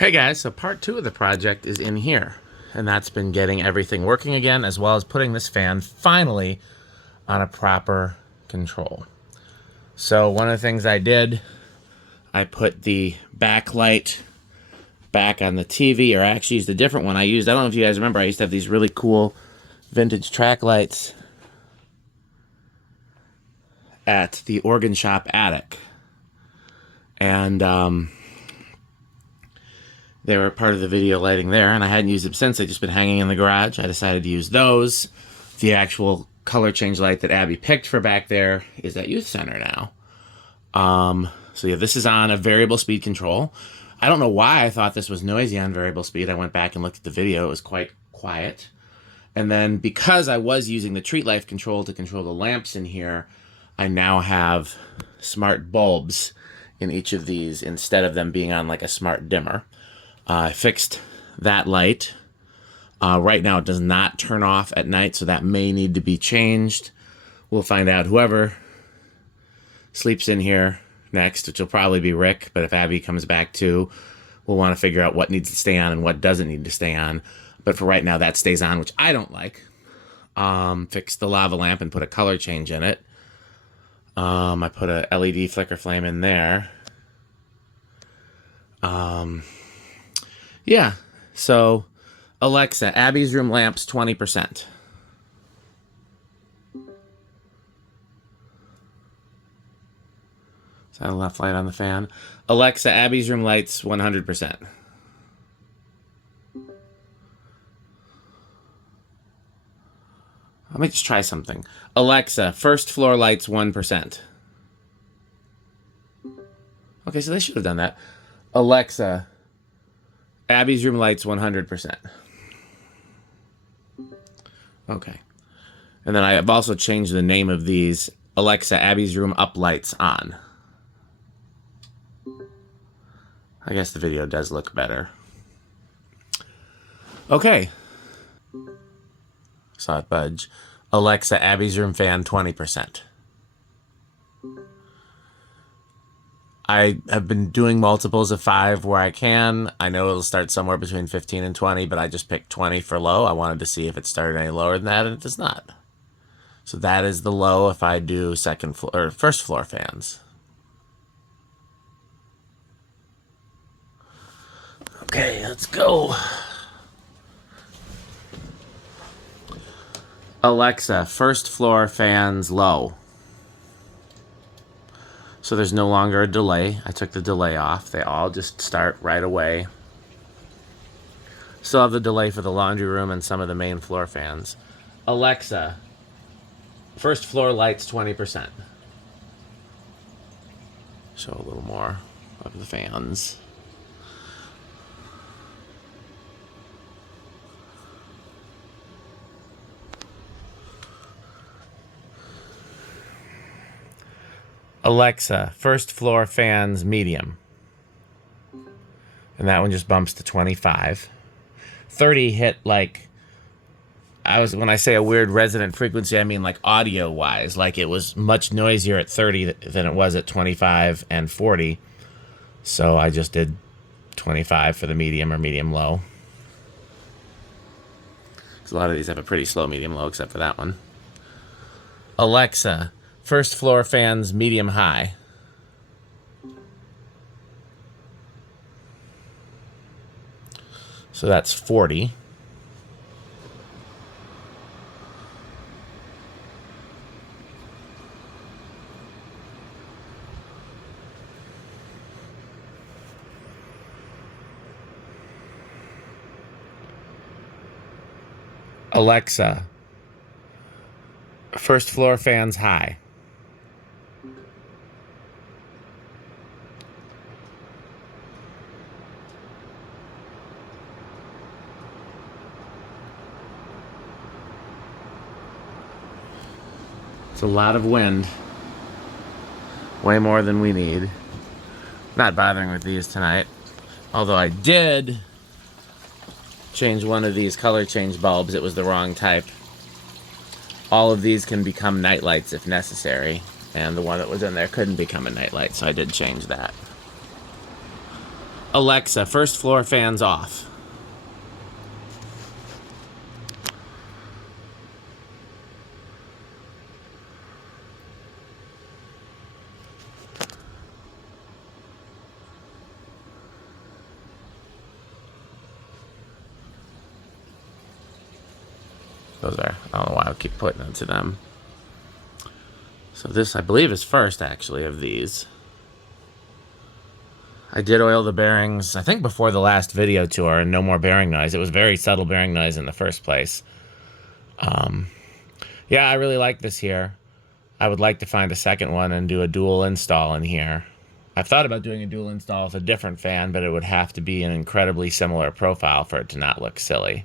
Hey guys, so part 2 of the project is in here, and that's been getting everything working again, as well as putting this fan finally on a proper control. So one of the things I did, I put the backlight back on the TV, or I actually used a different one. I don't know if you guys remember, I used to have these really cool vintage track lights at the organ shop attic. And they were part of the video lighting there, and I hadn't used them since. They've just been hanging in the garage. I decided to use those. The actual color change light that Abby picked for back there is at Youth Center now. So yeah, this is on a variable speed control. I don't know why I thought this was noisy on variable speed. I went back and looked at the video. It was quite quiet. And then because I was using the Treat Life control to control the lamps in here, I now have smart bulbs in each of these instead of them being on like a smart dimmer. I fixed that light. Right now it does not turn off at night, so that may need to be changed. We'll find out. Whoever sleeps in here next, which will probably be Rick, but if Abby comes back too, we'll want to figure out what needs to stay on and what doesn't need to stay on. But for right now, that stays on, which I don't like. Fixed the lava lamp and put a color change in it. I put a LED flicker flame in there. Yeah, so Alexa, Abby's room lamps 20%. Is that a left light on the fan? Alexa, Abby's room lights 100%. Let me just try something. Alexa, first floor lights 1%. Okay, so they should have done that. Alexa, Abby's room lights 100%. Okay. And then I have also changed the name of these. Alexa, Abby's room up lights on. I guess the video does look better. Okay. Saw it budge. Alexa, Abby's room fan 20%. I have been doing multiples of 5 where I can. I know it'll start somewhere between 15 and 20, but I just picked 20 for low. I wanted to see if it started any lower than that, and it does not. So that is the low if I do second floor or first floor fans. Okay, let's go. Alexa, first floor fans low. So there's no longer a delay. I took the delay off. They all just start right away. Still have the delay for the laundry room and some of the main floor fans. Alexa, first floor lights 20%. Show a little more of the fans. Alexa, first floor fans medium. And that one just bumps to 25. 30 hit like, when I say a weird resonant frequency, I mean like audio wise. Like it was much noisier at 30 than it was at 25 and 40. So I just did 25 for the medium or medium low. Because a lot of these have a pretty slow medium low except for that one. Alexa, first floor fans medium high. So that's 40. Alexa, first floor fans high. It's a lot of wind. Way more than we need. Not bothering with these tonight. Although I did change one of these color change bulbs. It was the wrong type. All of these can become night lights if necessary. And the one that was in there couldn't become a night light, so I did change that. Alexa, first floor fans off. Those are, I don't know why I keep putting it to them. So this, I believe, is first, actually, of these. I did oil the bearings, I think, before the last video tour, and no more bearing noise. It was very subtle bearing noise in the first place. Yeah, I really like this here. I would like to find a second one and do a dual install in here. I've thought about doing a dual install with a different fan, but it would have to be an incredibly similar profile for it to not look silly.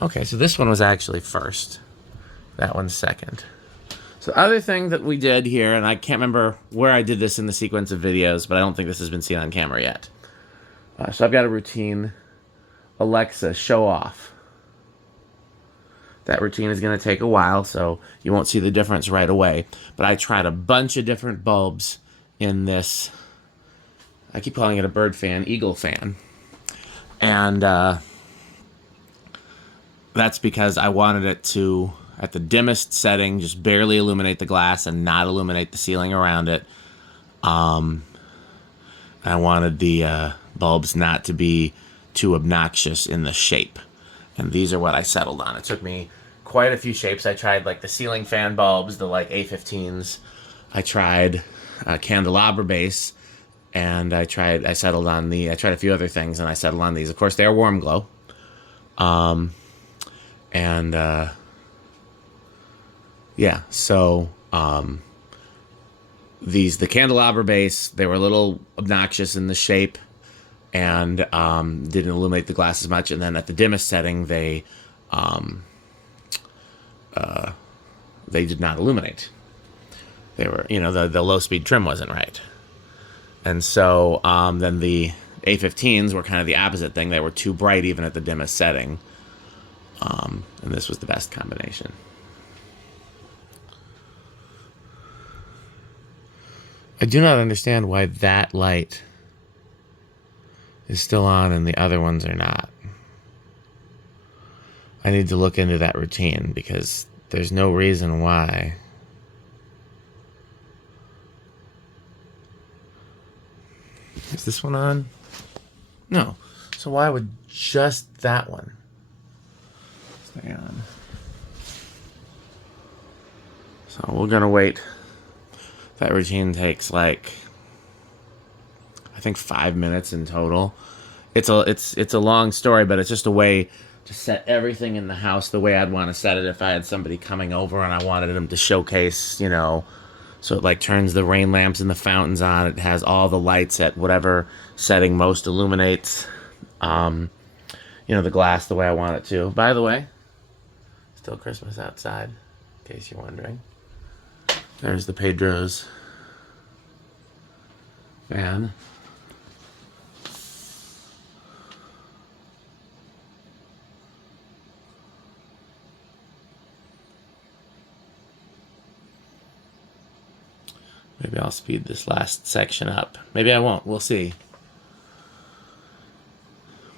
Okay, so this one was actually first. That one's second. So other thing that we did here, and I can't remember where I did this in the sequence of videos, but I don't think this has been seen on camera yet. So I've got a routine. Alexa, show off. That routine is going to take a while, so you won't see the difference right away. But I tried a bunch of different bulbs in this, I keep calling it a bird fan, eagle fan. And that's because I wanted it to, at the dimmest setting, just barely illuminate the glass and not illuminate the ceiling around it. I wanted the bulbs not to be too obnoxious in the shape. And these are what I settled on. It took me quite a few shapes. I tried like the ceiling fan bulbs, the like A15s. I tried a candelabra base, and I tried a few other things, and I settled on these. Of course, they're warm glow. Yeah, so the candelabra base, they were a little obnoxious in the shape and didn't illuminate the glass as much. And then at the dimmest setting, they did not illuminate. They were, the low speed trim wasn't right. And so then the A15s were kind of the opposite thing. They were too bright even at the dimmest setting. And this was the best combination. I do not understand why that light is still on and the other ones are not. I need to look into that routine because there's no reason why. Is this one on? No. So why would just that one stay on? So we're gonna wait. That routine takes like, I think 5 minutes in total. It's a long story, but it's just a way to set everything in the house the way I'd want to set it if I had somebody coming over and I wanted them to showcase, so it like turns the rain lamps and the fountains on. It has all the lights at whatever setting most illuminates, the glass the way I want it to. By the way, still Christmas outside, in case you're wondering. There's the Pedro's fan. Maybe I'll speed this last section up. Maybe I won't. We'll see.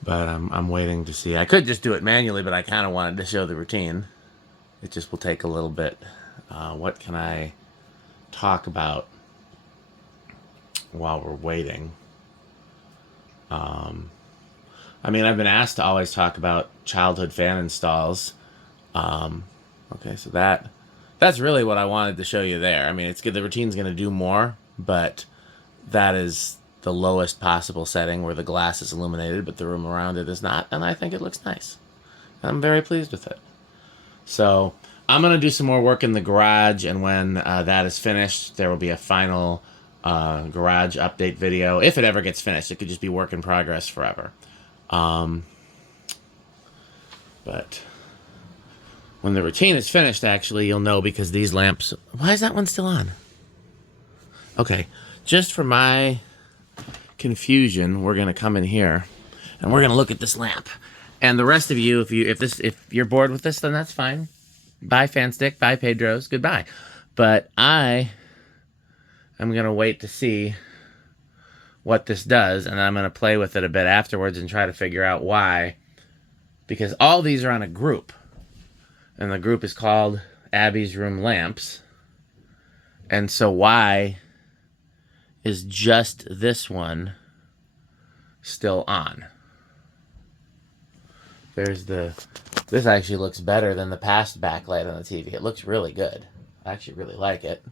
But I'm waiting to see. I could just do it manually, but I kind of wanted to show the routine. It just will take a little bit. What can I talk about while we're waiting? I've been asked to always talk about childhood fan installs. Okay, so that's really what I wanted to show you there. It's good. The routine's going to do more, but that is the lowest possible setting where the glass is illuminated, but the room around it is not, and I think it looks nice. I'm very pleased with it. So I'm going to do some more work in the garage, and when that is finished, there will be a final garage update video. If it ever gets finished, it could just be work in progress forever. But when the routine is finished, actually, you'll know because these lamps... Why is that one still on? Okay, just for my confusion, we're going to come in here, and we're going to look at this lamp. And the rest of you, if you're bored with this, then that's fine. Bye, Fanstick. Bye, Pedro's. Goodbye. But I I'm going to wait to see what this does, and then I'm going to play with it a bit afterwards and try to figure out why. Because all these are on a group, and the group is called Abby's Room Lamps. And so why is just this one still on? There's this actually looks better than the past backlight on the TV. It looks really good. I actually really like it.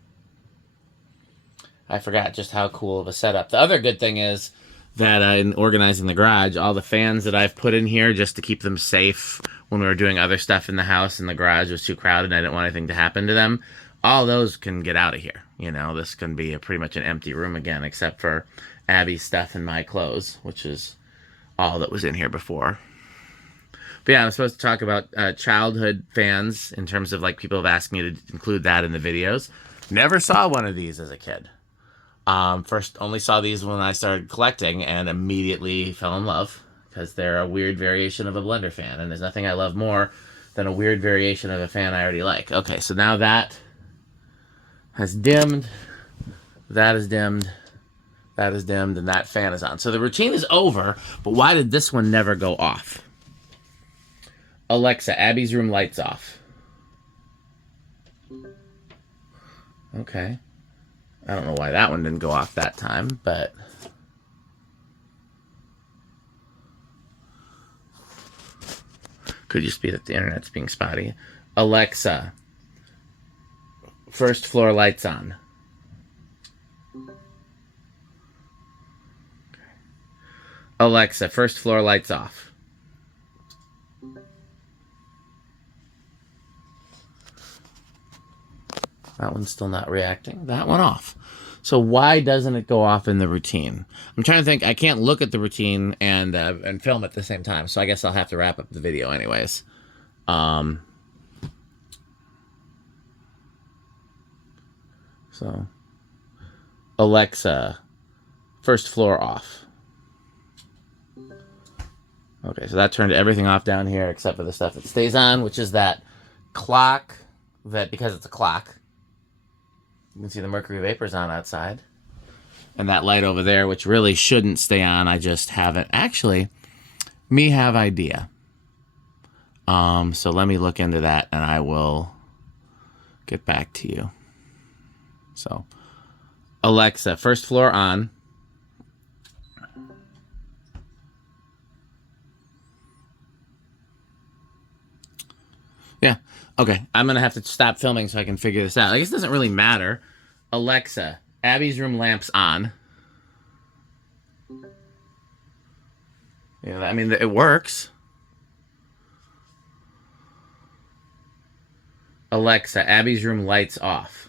I forgot just how cool of a setup. The other good thing is that in organizing the garage, all the fans that I've put in here just to keep them safe when we were doing other stuff in the house and the garage was too crowded and I didn't want anything to happen to them, all those can get out of here. You know, this can be pretty much an empty room again, except for Abby's stuff and my clothes, which is all that was in here before. But yeah, I'm supposed to talk about childhood fans in terms of like people have asked me to include that in the videos. Never saw one of these as a kid. First only saw these when I started collecting and immediately fell in love because they're a weird variation of a Blenderfan, and there's nothing I love more than a weird variation of a fan I already like. Okay, so now that has dimmed, that is dimmed, that is dimmed, and that fan is on. So the routine is over, but why did this one never go off? Alexa, Abby's room lights off. Okay. I don't know why that one didn't go off that time, but could just be that the internet's being spotty. Alexa, first floor lights on. Alexa, first floor lights off. That one's still not reacting. That one off. So why doesn't it go off in the routine? I'm trying to think. I can't look at the routine and film at the same time. So I guess I'll have to wrap up the video anyways. So Alexa, first floor off. Okay, so that turned everything off down here except for the stuff that stays on, which is that clock that, because it's a clock, you can see the mercury vapors on outside. And that light over there, which really shouldn't stay on. I just haven't. Actually, me have idea. So let me look into that and I will get back to you. So, Alexa, first floor on. Yeah. Okay. I'm going to have to stop filming so I can figure this out. I guess it doesn't really matter. Alexa, Abby's room lamps on. Yeah, I mean, it works. Alexa, Abby's room lights off.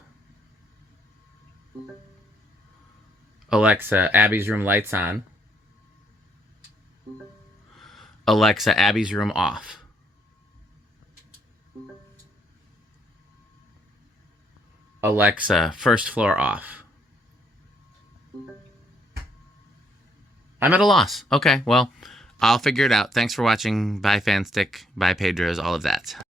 Alexa, Abby's room lights on. Alexa, Abby's room off. Alexa, first floor off. I'm at a loss. Okay, well, I'll figure it out. Thanks for watching. Bye, Fanstick. Bye, Pedros. All of that.